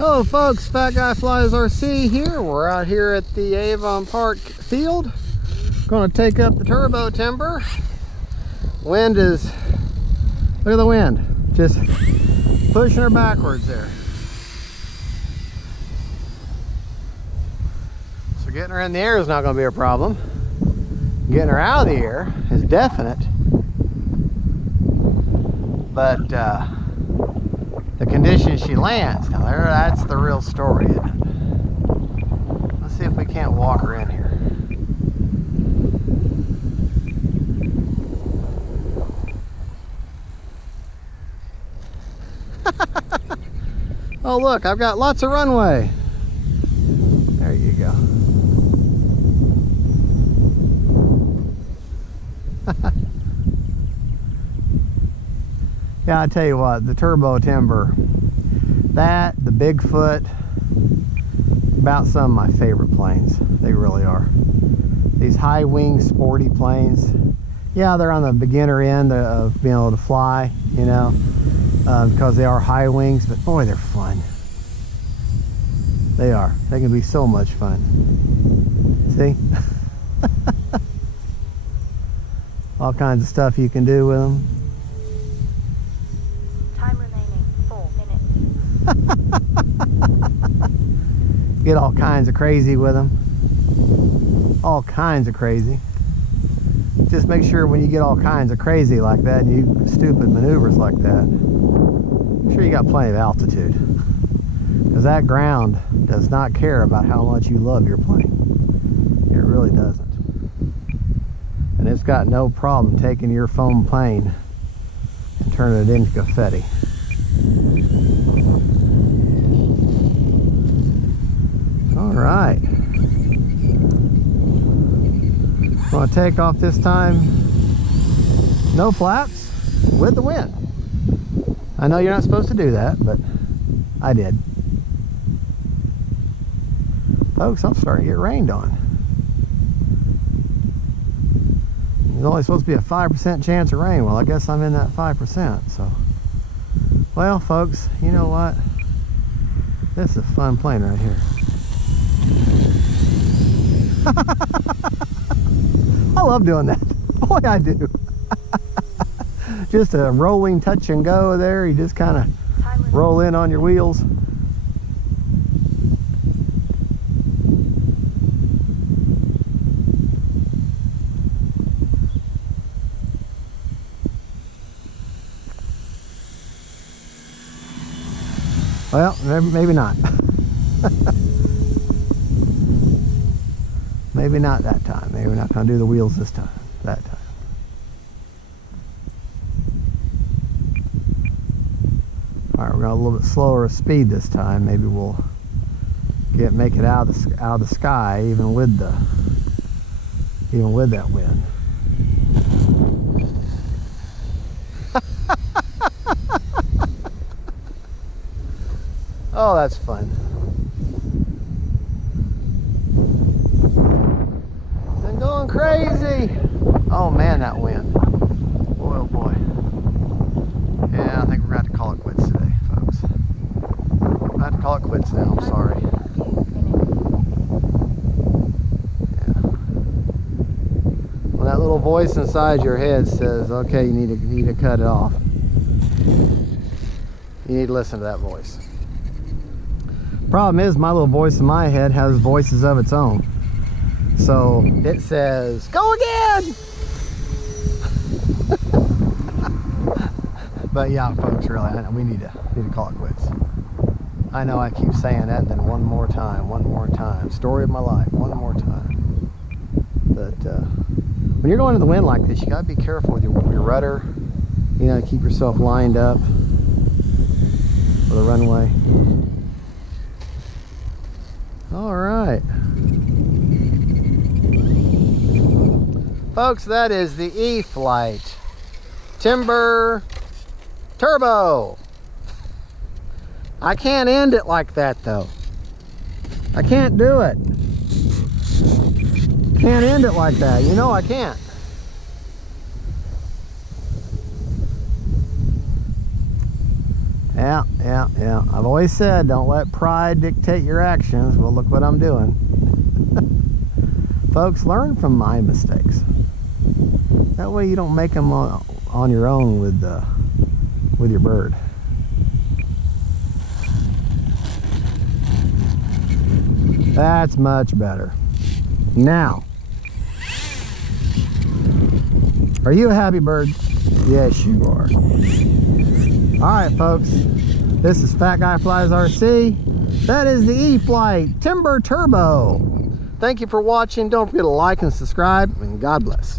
Hello folks, Fat Guy Flies RC here. We're out here at the Avon Park field. Going to take up the turbo timber. Wind is, look at the wind, just pushing her backwards there. So getting her in the air is not going to be a problem. Getting her out of the air is definite. But the conditions she lands, now that's the real story, isn't it? Let's see if we can't walk her in here. Oh look, I've got lots of runway. There you go. Yeah, I tell you what, the turbo timber, that, the Bigfoot, about some of my favorite planes. They really are. These high wing sporty planes, yeah, they're on the beginner end of being able to fly, you know, because they are high wings, but boy, they're fun. They are. They can be so much fun. See? All kinds of stuff you can do with them. Time remaining 4 minutes. Get all kinds of crazy with them. All kinds of crazy. Just make sure when you get all kinds of crazy like that and you stupid maneuvers like that, make sure you got plenty of altitude. Because that ground does not care about how much you love your plane. It really doesn't. And it's got no problem taking your foam plane and turning it into confetti. All right. I'm going to take off this time, no flaps, with the wind. I know you're not supposed to do that, but I did. Folks, I'm starting to get rained on. There's only supposed to be a 5% chance of rain. Well, I guess I'm in that 5%, so. Well, folks, you know what? This is a fun plane right here. I love doing that. Boy, I do. Just a rolling touch and go there. You just kind of roll in on your wheels. Well, maybe not. Maybe not that time. Maybe we're not going to do the wheels this time. That time. All right, we're going a little bit slower speed this time. Maybe we'll make it out of the sky, even with that wind. Oh, that's fun. Been going crazy. Oh man, that wind. Boy, oh boy. Yeah, I think we're going to have to call it quits today, folks. We're going to have to call it quits now, I'm sorry. Yeah. When that little voice inside your head says, okay, you need to cut it off. You need to listen to that voice. Problem is, my little voice in my head has voices of its own. So it says, go again! But yeah, folks, really, we need to call it quits. I know I keep saying that, and then one more time. Story of my life, one more time. But when you're going to the wind like this, you gotta be careful with your rudder. You know, keep yourself lined up for the runway. All right, folks, that is the E-flite Timber Turbo. I can't end it like that though. I can't do it. Can't end it like that. You know I can't. Yeah. I've always said, don't let pride dictate your actions. Well, look what I'm doing. Folks, learn from my mistakes. That way you don't make them on your own with your bird. That's much better. Now, are you a happy bird? Yes, you are. All right, folks. This is Fat Guy Flies RC. That is the E-flite Timber Turbo. Thank you for watching. Don't forget to like and subscribe, and God bless.